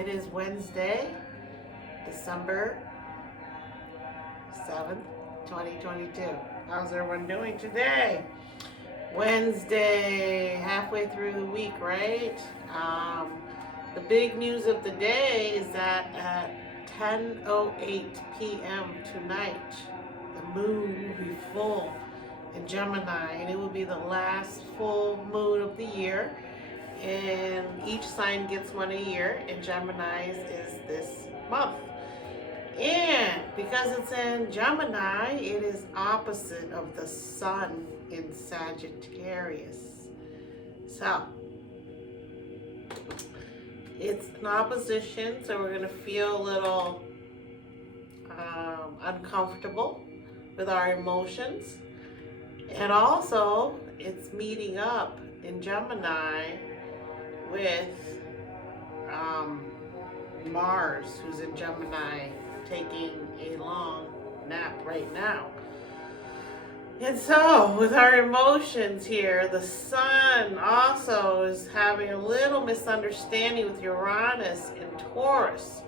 It is Wednesday, December 7th, 2022. How's everyone doing today? Wednesday, halfway through the week, right? The big news of the day is that at 10:08 p.m. tonight, the moon will be full in Gemini, and it will be the last full moon of the year. And each sign gets one a year, and Gemini's is this month. And because it's in Gemini, it is opposite of the sun in Sagittarius. So it's an opposition, so we're going to feel a little uncomfortable with our emotions. And also, it's meeting up in Gemini with Mars, who's in Gemini, taking a long nap right now. And so, with our emotions here, the sun also is having a little misunderstanding with Uranus in Taurus.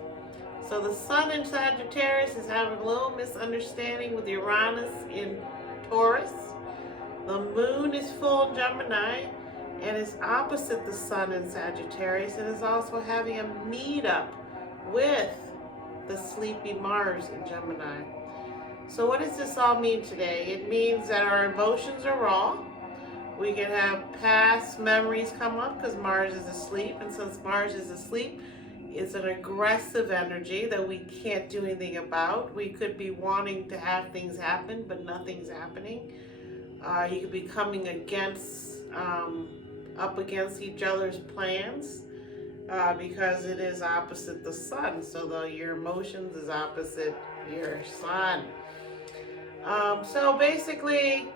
So the sun in Sagittarius is having a little misunderstanding with Uranus in Taurus. The moon is full in Gemini and is opposite the sun in Sagittarius, and is also having a meetup with the sleepy Mars in Gemini. So what does this all mean today? It means that our emotions are raw. We can have past memories come up because Mars is asleep, and since Mars is asleep, it's an aggressive energy that we can't do anything about. We could be wanting to have things happen, but nothing's happening. You could be coming up against each other's plans because it is opposite the sun. So your emotions is opposite your sun. So basically,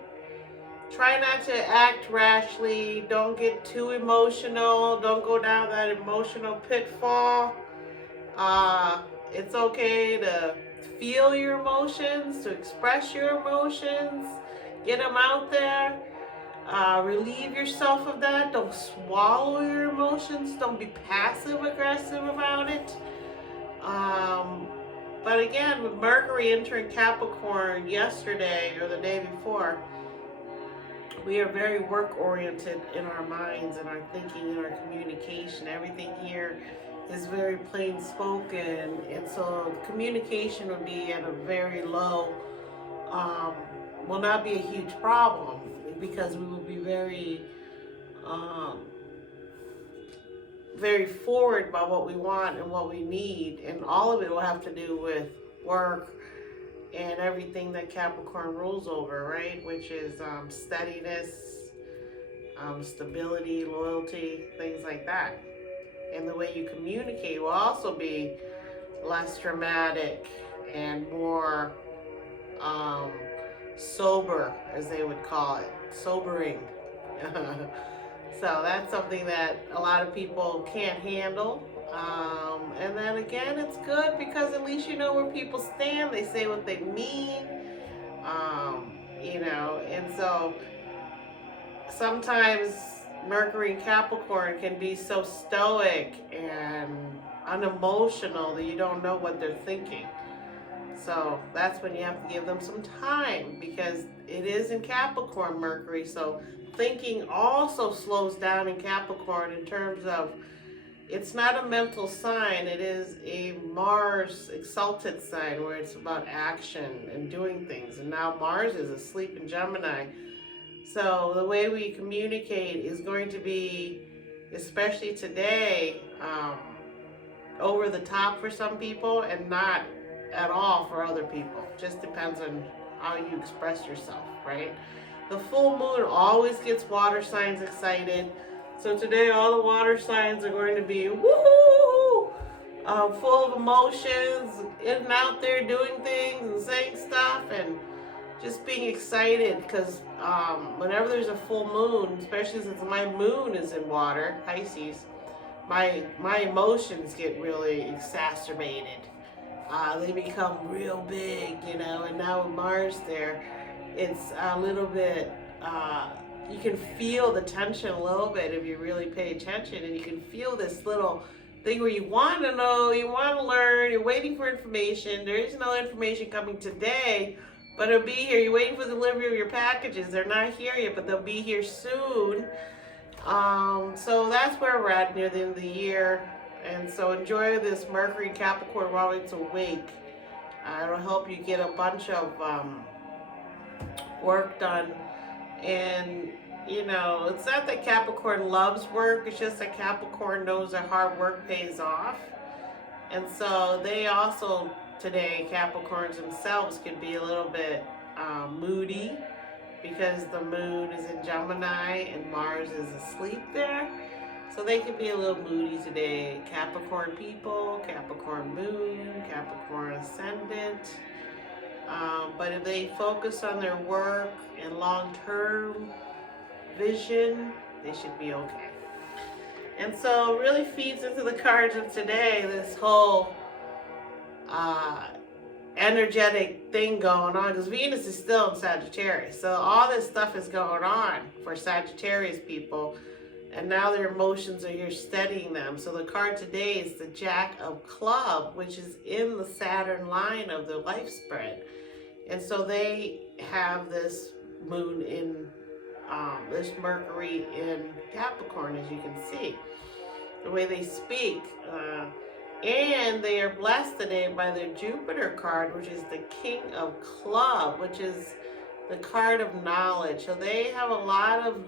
try not to act rashly. Don't get too emotional. Don't go down that emotional pitfall. It's okay to feel your emotions, to express your emotions. Get them out there. Relieve yourself of that. Don't swallow your emotions. Don't be passive aggressive about it. But again, with Mercury entering Capricorn yesterday or the day before, we are very work oriented in our minds and our thinking and our communication. Everything here is very plain spoken, and so communication would be at a very low, will not be a huge problem, because we will be very very forward about what we want and what we need, and all of it will have to do with work and everything that Capricorn rules over, right? Which is steadiness, stability, loyalty, things like that. And the way you communicate will also be less dramatic and more sober, as they would call it, sobering. So that's something that a lot of people can't handle. And then again, it's good because at least you know where people stand. They say what they mean, and so sometimes Mercury and Capricorn can be so stoic and unemotional that you don't know what they're thinking. So that's when you have to give them some time, because it is in Capricorn, Mercury. So thinking also slows down in Capricorn in terms of, it's not a mental sign. It is a Mars exalted sign where it's about action and doing things. And now Mars is asleep in Gemini. So the way we communicate is going to be, especially today, over the top for some people and not at all for other people. Just depends on how you express yourself, right? The full moon always gets water signs excited. So today all the water signs are going to be woohoo, full of emotions, in and out there doing things and saying stuff and just being excited, because whenever there's a full moon, especially since my moon is in water, Pisces, my emotions get really exacerbated. They become real big, and now with Mars there, it's a little bit, you can feel the tension a little bit if you really pay attention, and you can feel this thing where you want to know, you want to learn, you're waiting for information. There is no information coming today, but it'll be here. You're waiting for the delivery of your packages. They're not here yet, but they'll be here soon. So that's where we're at near the end of the year. And so enjoy this Mercury Capricorn while it's awake. It'll help you get a bunch of work done. And, you know, it's not that Capricorn loves work. It's just that Capricorn knows that hard work pays off. And so they also, today, Capricorns themselves could be a little bit moody because the moon is in Gemini and Mars is asleep there. So they can be a little moody today. Capricorn people, Capricorn moon, Capricorn ascendant. But if they focus on their work and long-term vision, they should be okay. And so it really feeds into the cards of today, this whole energetic thing going on, because Venus is still in Sagittarius. So all this stuff is going on for Sagittarius people. And now their emotions are here steadying them. So the card today is the Jack of Club, which is in the Saturn line of their life spread. And so they have this moon in, this Mercury in Capricorn, as you can see. The way they speak. And they are blessed today by their Jupiter card, which is the King of Club, which is the card of knowledge. So they have a lot of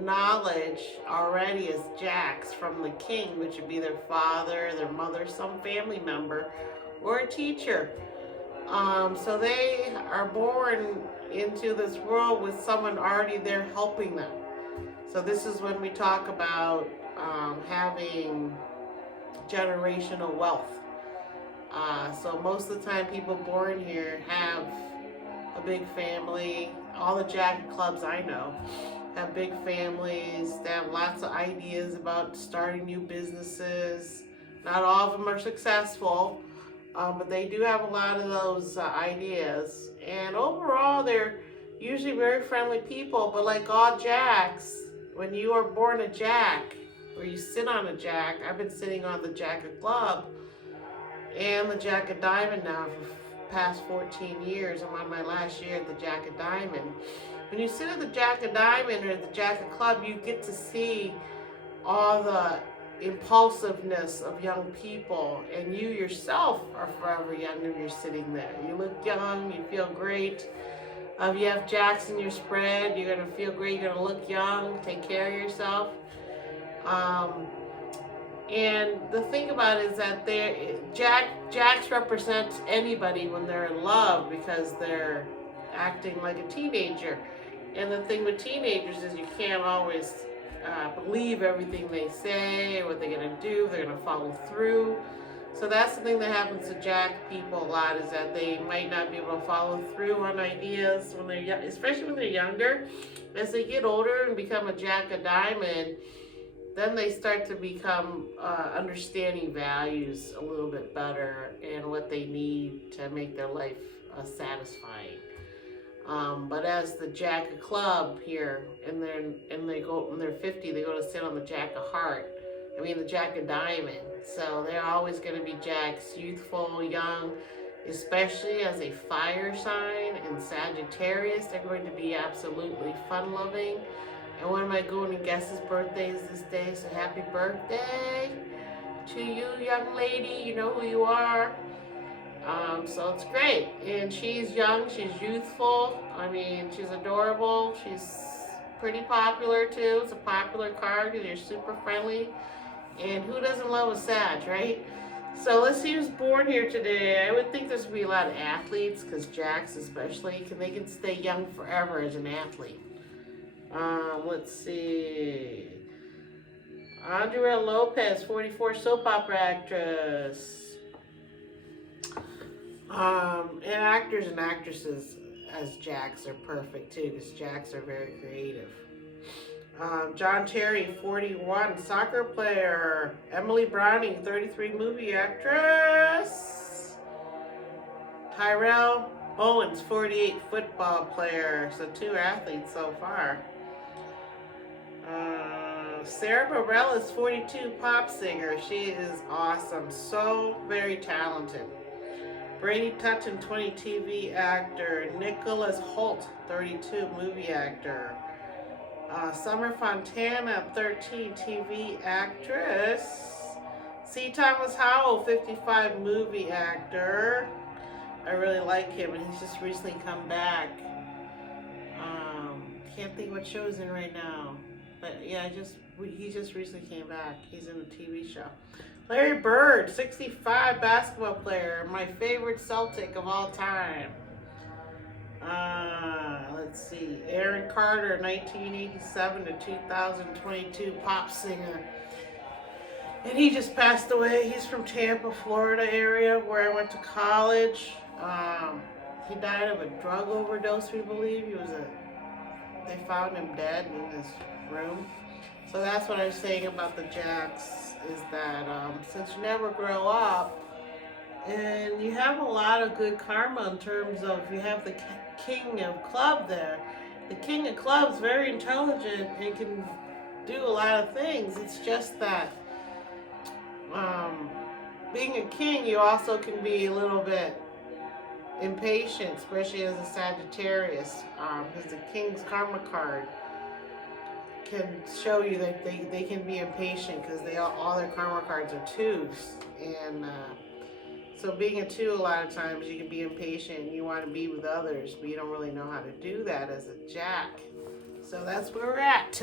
knowledge already as Jacks from the King, which would be their father, their mother, some family member, or a teacher. So they are born into this world with someone already there helping them. So this is when we talk about having generational wealth. So most of the time people born here have a big family. All the Jack clubs I know have big families. They have lots of ideas about starting new businesses. Not all of them are successful, but they do have a lot of those ideas. And overall, they're usually very friendly people. But like all Jacks, when you are born a Jack, or you sit on a Jack, I've been sitting on the Jack of Club and the Jack of Diamond now for the past 14 years. I'm on my last year at the Jack of Diamond. When you sit at the Jack of Diamond or the Jack of Club, you get to see all the impulsiveness of young people, and you yourself are forever young when you're sitting there. You look young, you feel great. If you have Jacks in your spread, you're going to feel great, you're going to look young, take care of yourself. And the thing about it is that Jacks represent anybody when they're in love because they're acting like a teenager. And the thing with teenagers is you can't always believe everything they say or what they're going to do, they're going to follow through. So that's the thing that happens to Jack people a lot, is that they might not be able to follow through on ideas when they're young, especially when they're younger. As they get older and become a Jack of Diamond, then they start to become understanding values a little bit better and what they need to make their life satisfying. But as the Jack of Club here, and they go when they're 50, they go to sit on the Jack of Heart. The Jack of Diamond. So they're always going to be Jacks, youthful, young, especially as a fire sign in Sagittarius. They're going to be absolutely fun-loving. And one of my golden guests' birthday is this day, so happy birthday to you, young lady. You know who you are. So it's great. And she's young, she's youthful. She's adorable. She's pretty popular too. It's a popular card because you're super friendly. And who doesn't love a Sag, right? So let's see who's born here today. I would think there's going to be a lot of athletes, because Jacks especially, they can stay young forever as an athlete. Let's see. Andrea Lopez, 44, soap opera actress. And actors and actresses as Jacks are perfect too, because Jacks are very creative. John Terry, 41, soccer player. Emily Browning, 33, movie actress. Tyrell Owens, 48, football player. So 2 athletes so far. Sarah Bareilles, 42, pop singer. She is awesome. So very talented. Brady Tutton, 20, TV actor. Nicholas Hoult, 32, movie actor. Summer Fontana, 13, TV actress. C. Thomas Howell, 55, movie actor. I really like him, and he's just recently come back. Can't think what show he's in right now. But yeah, he just recently came back. He's in a TV show. Larry Bird, 65, basketball player. My favorite Celtic of all time. Let's see. Aaron Carter, 1987 to 2022, pop singer. And he just passed away. He's from Tampa, Florida area, where I went to college. He died of a drug overdose, we believe. They found him dead in his room. So that's what I was saying about the Jacks, is that since you never grow up, and you have a lot of good karma in terms of, you have the King of Club there. The King of Club's very intelligent and can do a lot of things. It's just that being a king, you also can be a little bit impatient, especially as a Sagittarius, because the King's Karma card can show you that they can be impatient, because all their karma cards are twos, and so being a two, a lot of times you can be impatient and you want to be with others, but you don't really know how to do that as a Jack. So that's where we're at.